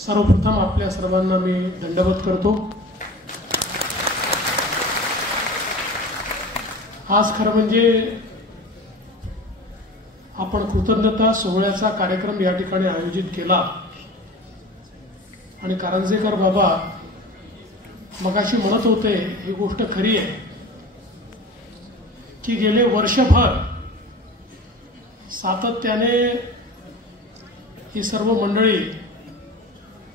सर्वप्रथम आपल्या सर्वांना मी दंडवत करतो। आज खरं म्हणजे आपण कृतज्ञता सोहळ्याचा कार्यक्रम या ठिकाणी आयोजित केला आणि कारंजेकर बाबा मगाशी म्हणत होते, ही गोष्ट खरी आहे की गेले वर्षभर सातत्याने ही सर्व मंडळी,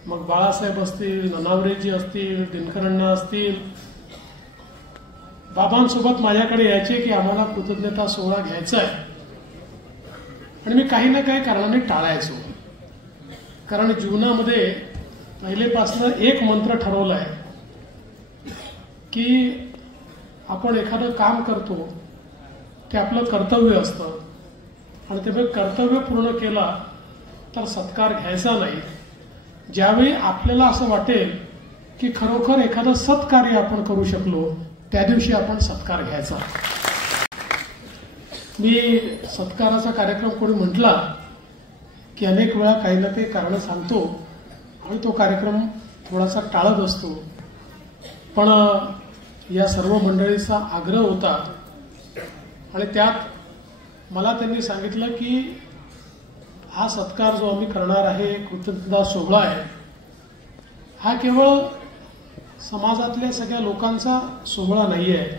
मग बाळासाहेब असतील, ननावरेजी असतील, दिनकरण्णा असतील, बाबांसोबत माझ्याकडे यायचे की आम्हाला कृतज्ञता सोहळा घ्यायचा आहे आणि मी काही ना काही कारणाने टाळायचो। कारण जीवनामध्ये पहिलेपासून एक मंत्र ठरवला आहे की आपण एखादं काम करतो ते आपलं कर्तव्य असतं आणि ते कर्तव्य पूर्ण केला तर सत्कार घ्यायचा नाही। ज्यावेळी आपल्याला असं वाटेल की खरोखर एखादं सत्कार्य आपण करू शकलो त्या दिवशी आपण सत्कार घ्यायचा। मी सत्काराचा कार्यक्रम कोणी म्हटला की अनेक वेळा काही ना काही कारण सांगतो आणि तो कार्यक्रम थोडासा टाळत असतो, पण या सर्व मंडळीचा आग्रह होता आणि त्यात मला त्यांनी सांगितलं की हा सत्कार जो आम्ही करणार आहे, कृतज्ञता सोहळा आहे, हा केवळ समाजातल्या सगळ्या लोकांचा सोहळा नाही आहे,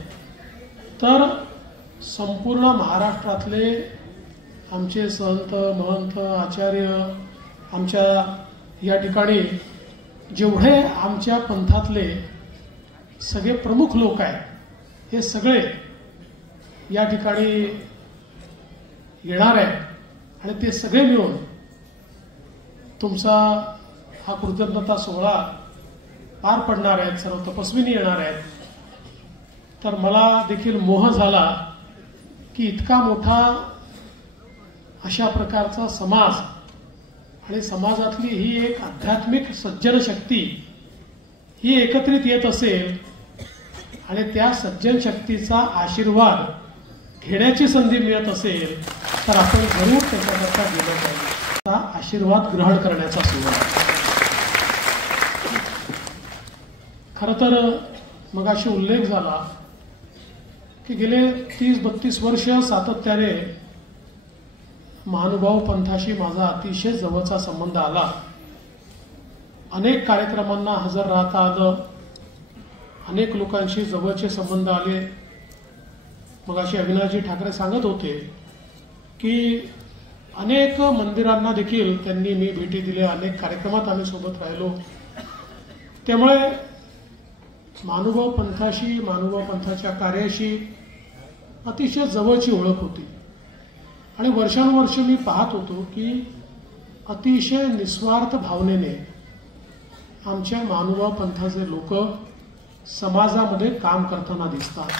तर संपूर्ण महाराष्ट्रातले आमचे संत, महंत, आचार्य, आमच्या या ठिकाणी जेवढे आमच्या पंथातले सगळे प्रमुख लोक आहेत, हे सगळे या ठिकाणी येणार आहेत आणि ते सगळे मिळून तुमचा हा कृतज्ञता सोहळा पार पडणार आहेत। सर्व तपस्विनी येणार आहेत। तर मला देखील मोह झाला की इतका मोठा अशा प्रकारचा समाज आणि समाजातली ही एक आध्यात्मिक सज्जन शक्ती ही एकत्रित येत असेल आणि त्या सज्जन शक्तीचा आशीर्वाद घेण्याची संधी मिळत असेल तर आपण जरूर त्याच्याकरता गेलं पाहिजे। आशीर्वाद ग्रहण करण्याचा सोहळा। खरं तर मगाशी उल्लेख झाला की गेले 30-32 वर्ष सातत्याने महानुभाव पंथाशी माझा अतिशय जवळचा संबंध आला। अनेक कार्यक्रमांना हजर राहता आलं, अनेक लोकांशी जवळचे संबंध आले। मगाशी अविनाशजी ठाकरे सांगत होते की अनेक मंदिरांना देखील त्यांनी मी भेटी दिल्या, अनेक कार्यक्रमात आम्ही सोबत राहिलो। त्यामुळे महानुभाव पंथाशी, महानुभाव पंथाच्या कार्याशी अतिशय जवळची ओळख होती आणि वर्षानुवर्ष मी पाहत होतो की अतिशय निस्वार्थ भावनेने आमच्या महानुभाव पंथाचे लोक समाजामध्ये काम करताना दिसतात।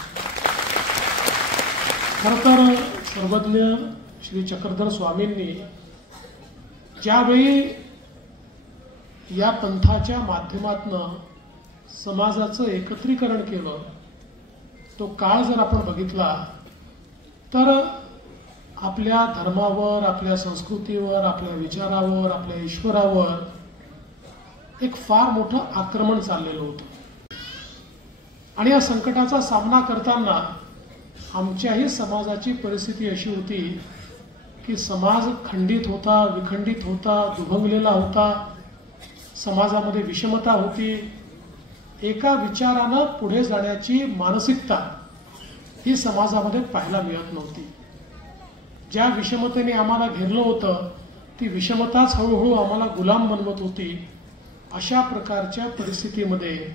खरं तर सर्वज्ञ श्री चक्रधर स्वामींनी ज्यावेळी या पंथाच्या माध्यमातून समाजाचं एकत्रीकरण केलं, तो काळ जर आपण बघितला तर आपल्या धर्मावर, आपल्या संस्कृतीवर, आपल्या विचारावर, आपल्या ईश्वरावर एक फार मोठं आक्रमण चाललेलं होतं आणि या संकटाचा सामना करताना आमच्याही समाजाची परिस्थिती अशी होती की समाज खंडित होता, विखंडित होता, दुभंगलेला होता, समाजामध्ये विषमता होती। एका विचारानं पुढे जाण्याची मानसिकता ही समाजामध्ये पाहायला मिळत नव्हती। ज्या विषमतेने आम्हाला घेरलं होतं ती विषमताच हळूहळू आम्हाला गुलाम बनवत होती। अशा प्रकारच्या परिस्थितीमध्ये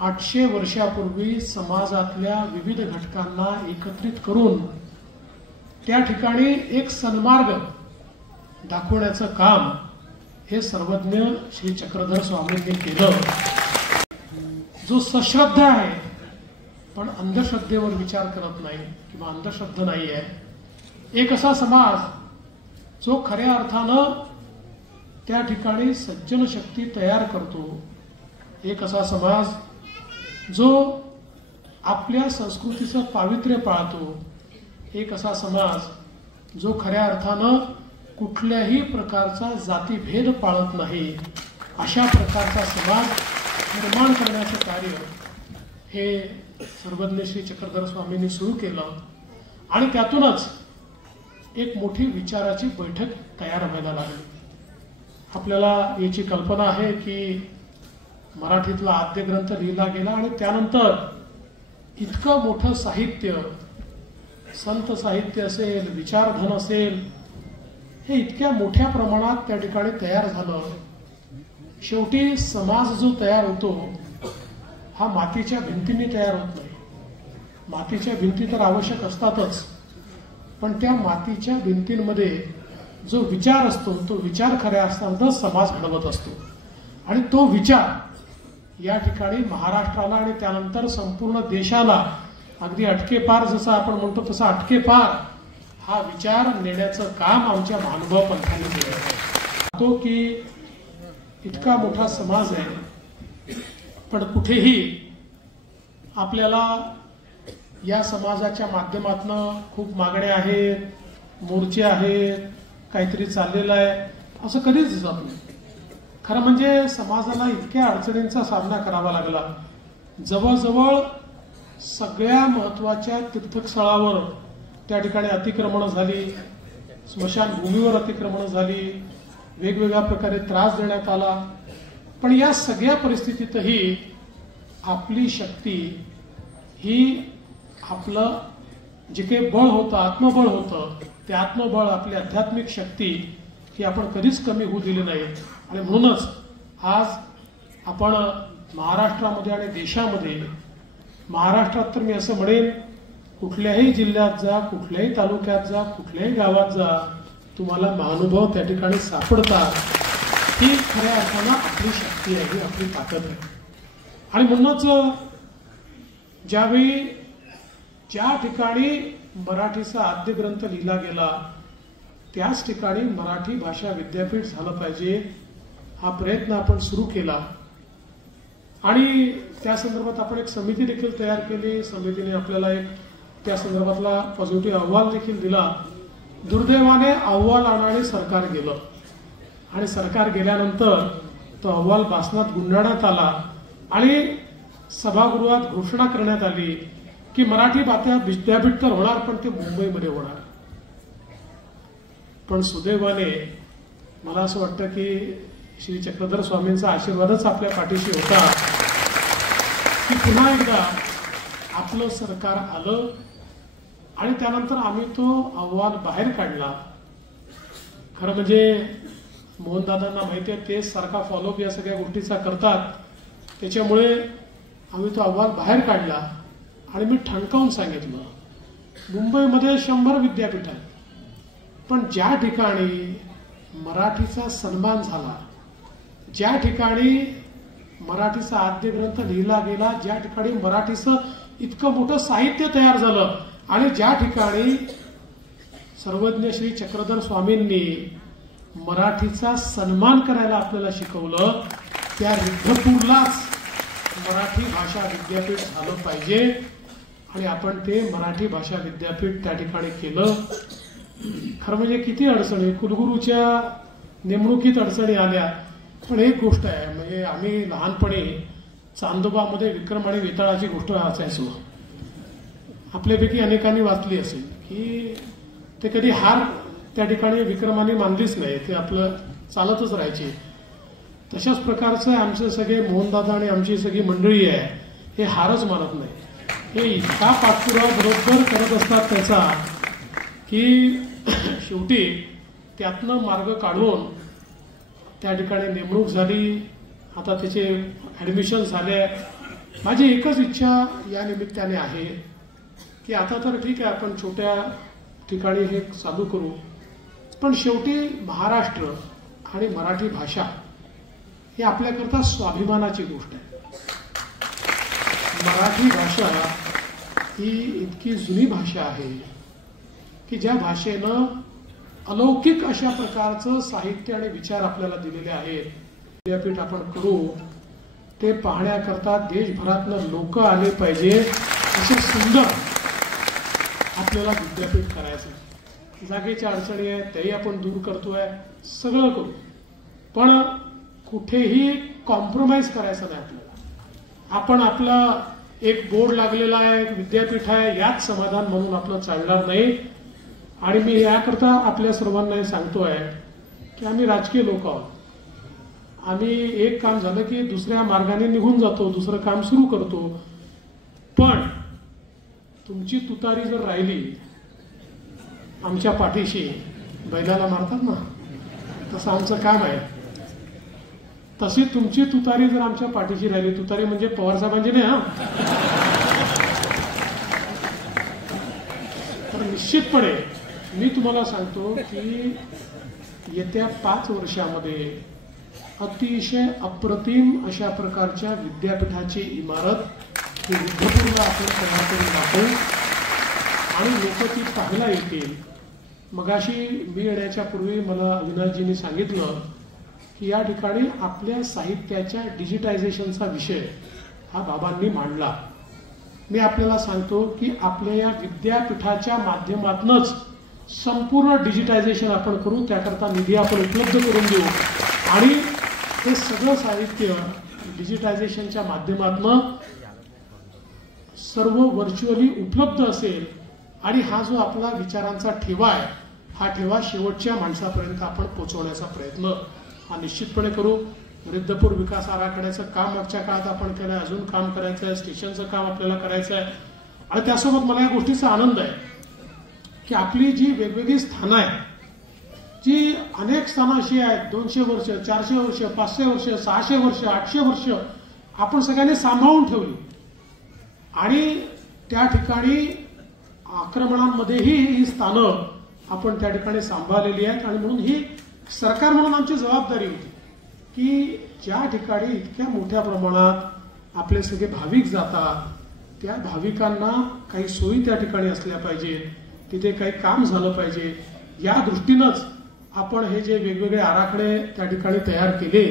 800 वर्षापूर्वी समाजातल्या विविध घटकांना एकत्रित करून त्या ठिकाणी एक सन्मार्ग दाखवण्याचं काम हे सर्वज्ञ श्री चक्रधर स्वामींनी केलं। जो सश्रद्ध आहे पण अंधश्रद्धेवर विचार करत नाही किंवा अंधश्रद्धा नाही आहे, एक असा समाज जो खऱ्या अर्थानं त्या ठिकाणी सज्जन शक्ती तयार करतो, एक असा समाज जो आपल्या संस्कृतीचं पावित्र्य पाळतो, एक असा समाज जो खऱ्या अर्थानं कुठल्याही प्रकारचा जातीभेद पाळत नाही, अशा प्रकारचा समाज निर्माण करण्याचं कार्य हे सर्वज्ञ श्री चक्रधर स्वामींनी सुरू केलं आणि त्यातूनच एक मोठी विचाराची बैठक तयार व्हायला लागली. आपल्याला याची कल्पना आहे की मराठीतला आद्य ग्रंथ लिहिला गेला आणि त्यानंतर इतकं मोठं साहित्य, संत साहित्य असेल, विचारधन असेल, हे इतक्या मोठ्या प्रमाणात त्या ठिकाणी तयार झालं. शेवटी समाज जो तयार होतो हा मातीच्या भिंतींनी तयार होत नाही. मातीच्या भिंती तर आवश्यक असतातच, पण त्या मातीच्या भिंतींमध्ये जो विचार असतो तो विचार खऱ्या अर्थानं समाज घडवत असतो. आणि तो विचार या ठिकाणी महाराष्ट्राला आणि त्यानंतर संपूर्ण देशाला अगदी अटकेपार, जसं आपण म्हणतो तसं अटकेपार हा विचार नेण्याचं काम आमच्या महानुभाव पंथांनी केलं आहे. तो की इतका मोठा समाज आहे, पण कुठेही आपल्याला या समाजाच्या माध्यमातून खूप मागण्या आहेत, मोर्चे आहेत, काहीतरी चाललेलं आहे असं कधीच दिसत नाही. खरं म्हणजे समाजाला इतक्या अडचणींचा सामना करावा लागला. जवळजवळ सगळ्या महत्वाच्या तीर्थस्थळावर त्या ठिकाणी अतिक्रमणं झाली, स्मशानभूमीवर अतिक्रमणं झाली, वेगवेगळ्या प्रकारे त्रास देण्यात आला. पण या सगळ्या परिस्थितीतही आपली शक्ती ही, आपलं जे काही बळ होतं, आत्मबळ होतं, ते आत्मबळ, आपली आध्यात्मिक शक्ती ही आपण कधीच कमी होऊ दिली नाही. आणि म्हणूनच आज आपण महाराष्ट्रामध्ये आणि देशामध्ये, महाराष्ट्रात तर मी असं म्हणेन, कुठल्याही जिल्ह्यात जा, कुठल्याही तालुक्यात जा, कुठल्याही गावात जा, तुम्हाला महानुभाव त्या ठिकाणी सापडतात. ही खऱ्या अर्थानं आपली शक्ती आहे, ही आपली ताकद आहे. आणि म्हणूनच ज्यावेळी ज्या ठिकाणी मराठीचा आद्य ग्रंथ लिहिला गेला त्याच ठिकाणी मराठी भाषा विद्यापीठ झालं पाहिजे हा प्रयत्न आपण सुरू केला. आणि त्या संदर्भात आपण एक समिती देखील तयार केली. समितीने आपल्याला एक त्या संदर्भातला पॉझिटिव्ह अहवाल देखील दिला. दुर्दैवाने अहवाल आणणारे सरकार गेलं आणि सरकार गेल्यानंतर तो अहवाल भाषणात गुंडाळण्यात आला आणि सभागृहात घोषणा करण्यात आली की मराठी विद्यापीठ तर होणार, पण ते मुंबईमध्ये होणार. पण सुदैवाने मला असं वाटतं की श्री चक्रधर स्वामींचा आशीर्वादच आपल्या पाठीशी होता की पुन्हा एकदा आपलं सरकार आलं आणि त्यानंतर आम्ही तो अहवाल बाहेर काढला. खरं म्हणजे मोहनदादांना माहिती आहे, तेच सारखा फॉलोअप या सगळ्या गोष्टीचा करतात. त्याच्यामुळे आम्ही तो अहवाल बाहेर काढला आणि मी ठणकावून सांगितलं, मुंबईमध्ये 100 विद्यापीठ आहेत, पण ज्या ठिकाणी मराठीचा सन्मान झाला, ज्या ठिकाणी मराठीचा आद्य ग्रंथ लिहिला गेला, ज्या ठिकाणी मराठीचं इतकं मोठं साहित्य तयार झालं आणि ज्या ठिकाणी सर्वज्ञ श्री चक्रधर स्वामींनी मराठीचा सन्मान करायला आपल्याला शिकवलं, त्या रिद्धपूरलाच मराठी भाषा विद्यापीठ झालं पाहिजे. आणि आपण ते मराठी भाषा विद्यापीठ त्या ठिकाणी केलं. खरं म्हणजे किती अडचणी, कुलगुरूच्या नेमणुकीत अडचणी आल्या. पण एक गोष्ट आहे, म्हणजे आम्ही लहानपणी चांदोबामध्ये विक्रम आणि वेताळाची गोष्ट वाचायचो. आपल्यापैकी अनेकांनी वाचली असेल की ते कधी हार त्या ठिकाणी विक्रमाने मानलीच नाही, ते आपलं चालतच राहायचे. तशाच प्रकारचं आमचे सगळे मोहनदादा आणि आमची सगळी मंडळी आहे, हे हारच मानत नाही. हे इतका पाठपुरावा बरोबर करत असतात त्याचा की शेवटी त्यातनं मार्ग काढून त्या ठिकाणी नेमणूक झाली. आता त्याचे ऍडमिशन झाले. माझी एकच इच्छा या निमित्ताने आहे की आता तर ठीक आहे, आपण छोट्या ठिकाणी हे चालू करू, पण शेवटी महाराष्ट्र आणि मराठी भाषा ही आपल्याकरता स्वाभिमानाची गोष्ट आहे. मराठी भाषा ही इतकी जुनी भाषा आहे की ज्या भाषेनं अलौकिक अशा प्रकारचं साहित्य आणि विचार आपल्याला दिलेले आहेत. विद्यापीठ आपण करू ते पाहण्याकरता देशभरातनं लोक आले पाहिजे, असे सुंदर आपल्याला विद्यापीठ करायचं. जागेच्या अडचणी आहेत त्याही आपण दूर करतोय, सगळं करू, पण कुठेही कॉम्प्रोमाइज करायचं नाही आपल्याला. आपण आपला एक बोर्ड लागलेला आहे, एक विद्यापीठ आहे, यात समाधान म्हणून आपलं चालणार नाही. आणि मी याकरता आपल्या सर्वांना सांगतोय की आम्ही राजकीय लोक आहोत. आम्ही एक काम झालं की दुसऱ्या मार्गाने निघून जातो, दुसरं काम सुरू करतो. पण तुमची तुतारी जर राहिली आमच्या पाठीशी, बैलाला मारतात ना तसं आमचं काम आहे, तशी तुमची तुतारी जर आमच्या पाठीशी राहिली, तुतारी म्हणजे पवार साहेबांची नाही हा, तर निश्चितपणे मी तुम्हाला सांगतो की येत्या 5 वर्षामध्ये अतिशय अप्रतिम अशा प्रकारच्या विद्यापीठाची इमारत ही रुद्धपूरला आपण तयार करून दाखवू आणि लोक ती पाहायला येतील. मगाशी मी येण्याच्या पूर्वी मला अविनाशजींनी सांगितलं की या ठिकाणी आपल्या साहित्याच्या डिजिटायझेशनचा विषय हा बाबांनी मांडला. मी आपल्याला सांगतो की आपल्या या विद्यापीठाच्या माध्यमातूनच संपूर्ण डिजिटायझेशन आपण करू, त्याकरता निधी आपण उपलब्ध करून देऊ आणि हे सगळं साहित्य डिजिटायझेशनच्या माध्यमातून सर्व व्हर्च्युअली उपलब्ध असेल. आणि हा जो आपला विचारांचा ठेवा आहे, हा ठेवा शेवटच्या माणसापर्यंत आपण पोहोचवण्याचा प्रयत्न हा निश्चितपणे करू. रिद्धपूर विकास आराखड्याचं काम मागच्या काळात आपण केलं, अजून काम करायचं आहे, स्टेशनचं काम आपल्याला करायचं आहे. आणि त्यासोबत मला या गोष्टीचा आनंद आहे की आपली जी वेगवेगळी स्थानं आहेत, जी अनेक स्थानं अशी आहेत 200 वर्ष, 400 वर्ष, 500 वर्ष, 600 वर्ष, 800 वर्ष आपण सगळ्यांनी सांभाळून ठेवली आणि त्या ठिकाणी आक्रमणांमध्येही ही स्थानं आपण त्या ठिकाणी सांभाळलेली आहेत. आणि म्हणून ही सरकार म्हणून आमची जबाबदारी होती की ज्या ठिकाणी इतक्या मोठ्या प्रमाणात आपले सगळे भाविक जातात, त्या भाविकांना काही सोयी त्या ठिकाणी असल्या पाहिजे, तिथे काही काम झालं पाहिजे. या दृष्टीनंच आपण हे जे वेगवेगळे आराखडे त्या ठिकाणी तयार केले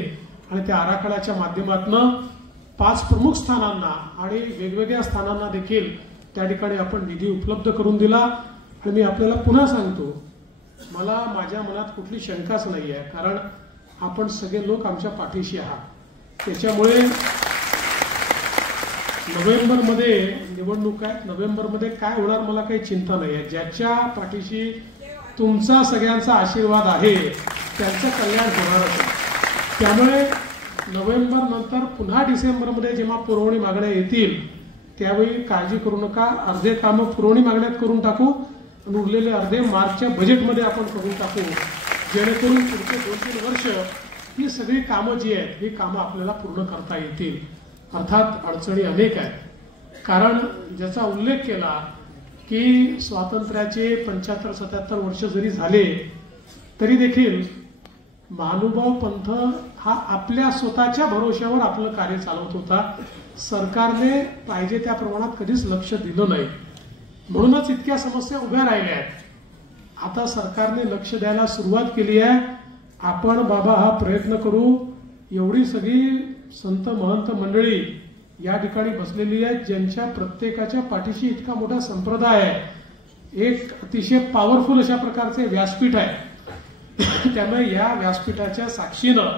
आणि त्या आराखड्याच्या माध्यमातून 5 प्रमुख स्थानांना आणि वेगवेगळ्या स्थानांना देखील त्या ठिकाणी आपण निधी उपलब्ध करून दिला. आणि मी आपल्याला पुन्हा सांगतो, मला माझ्या मनात कुठली शंकाच नाही आहे, कारण आपण सगळे लोक आमच्या पाठीशी आहात. त्याच्यामुळे नोव्हेंबरमध्ये निवडणूक आहेत, नोव्हेंबरमध्ये काय होणार मला काही चिंता नाही आहे. ज्याच्या पाठीशी तुमचा सगळ्यांचा आशीर्वाद आहे त्यांचं कल्याण होणारच आहे. त्यामुळे नोव्हेंबर नंतर पुन्हा डिसेंबरमध्ये जेव्हा पुरवणी मागण्या येतील त्यावेळी काळजी करू नका. अर्धे कामं पुरवणी मागण्यात करून टाकू आणि उरलेले अर्धे मार्चच्या बजेटमध्ये आपण करून टाकू, जेणेकरून पुढचे 2-3 वर्ष ही सगळी कामं जी आहेत ही कामं आपल्याला पूर्ण करता येतील. अर्थात अडचणी अनेक आहेत, कारण ज्याचा उल्लेख केला की स्वातंत्र्याचे 75-77 वर्ष जरी झाले तरी देखील महानुभाव पंथ हा आपल्या स्वतःच्या भरोश्यावर आपलं कार्य चालवत होता. सरकारने पाहिजे त्या प्रमाणात कधीच लक्ष दिलं नाही, म्हणूनच इतक्या समस्या उभ्या राहिल्या आहेत. आता सरकारने लक्ष द्यायला सुरुवात केली आहे. आपण बाबा हा प्रयत्न करू. एवढी सगळी संत महंत मंडळी या ठिकाणी बसलेली आहेत, ज्यांच्या प्रत्येकाच्या पाठीशी इतका मोठा संप्रदाय आहे. एक अतिशय पॉवरफुल अशा प्रकारचे व्यासपीठ आहे. त्यामुळे या व्यासपीठाच्या साक्षीनं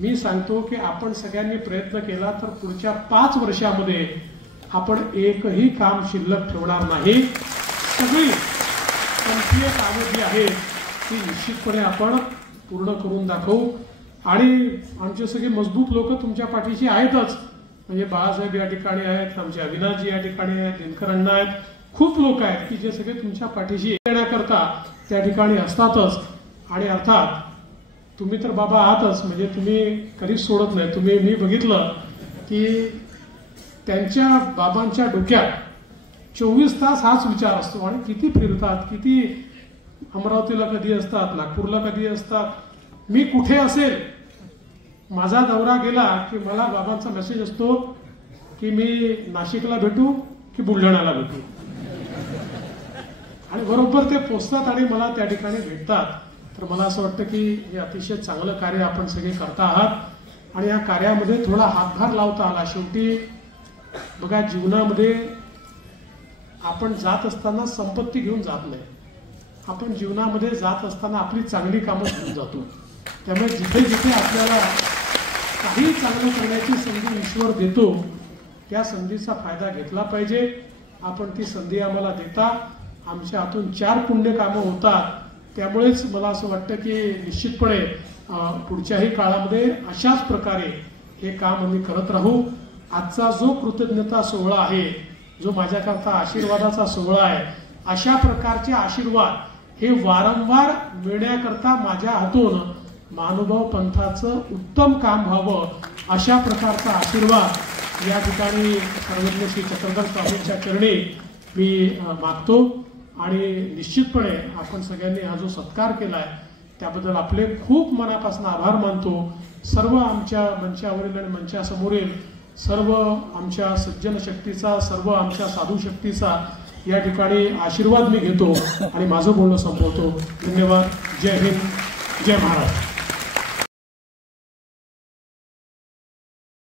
मी सांगतो की आपण सगळ्यांनी प्रयत्न केला तर पुढच्या 5 वर्षामध्ये आपण एकही काम शिल्लक ठेवणार नाही. सगळी संख्यीय कामं जी आहेत ती निश्चितपणे आपण पूर्ण करून दाखवू. आणि आमचे सगळे मजबूत लोक तुमच्या पाठीशी आहेतच. म्हणजे बाळासाहेब या ठिकाणी आहेत, आमचे अविनाशजी या ठिकाणी आहेत, दिनकर अण्णा आहेत, खूप लोक आहेत की जे सगळे तुमच्या पाठीशी येण्याकरता त्या ठिकाणी असतातच. आणि अर्थात तुम्ही तर बाबा आहातच, म्हणजे तुम्ही कधीच सोडत नाही. तुम्ही मी बघितलं की त्यांच्या बाबांच्या डोक्यात 24 तास हाच विचार असतो आणि किती फिरतात, किती अमरावतीला कधी असतात, नागपूरला कधी असतात, मी कुठे असेल माझा दौरा गेला की मला बाबांचा मेसेज असतो की मी नाशिकला भेटू की बुलढाण्याला भेटू. आणि बरोबर ते पोचतात आणि मला त्या ठिकाणी भेटतात. तर मला असं वाटतं की हे अतिशय चांगलं कार्य आपण सगळे करता आहात आणि या कार्यामध्ये थोडा हातभार लावता आला. शेवटी बघा, जीवनामध्ये आपण जात असताना संपत्ती घेऊन जात नाही. आपण जीवनामध्ये जात असताना आपली चांगली कामं घेऊन जातो. त्यामुळे जिथे जिथे आपल्याला काही चांगलं करण्याची संधी ईश्वर देतो, त्या संधीचा फायदा घेतला पाहिजे. आपण ती संधी आम्हाला देता, आमच्या हातून 4 पुण्य कामं होतात. त्यामुळेच मला असं वाटतं की निश्चितपणे पुढच्याही काळामध्ये अशाच प्रकारे हे काम आम्ही करत राहू. आजचा जो कृतज्ञता सोहळा आहे, जो माझ्याकरता आशीर्वादाचा सोहळा आहे, अशा प्रकारचे आशीर्वाद हे वारंवार मिळण्याकरता माझ्या हातून महानुभाव पंथाचं उत्तम काम व्हावं, अशा प्रकारचा आशीर्वाद या ठिकाणी सर्वज्ञ श्री चक्रधर स्वामींच्या चरणी मी मागतो. आणि निश्चितपणे आपण सगळ्यांनी हा जो सत्कार केलाय त्याबद्दल आपले खूप मनापासून आभार मानतो. सर्व आमच्या मंचावरील आणि मंचासमोरील सर्व आमच्या सज्जन शक्तीचा, सर्व आमच्या साधू शक्तीचा या ठिकाणी आशीर्वाद मी घेतो आणि माझं बोलणं संपवतो. धन्यवाद. जय हिंद, जय महाराष्ट्र.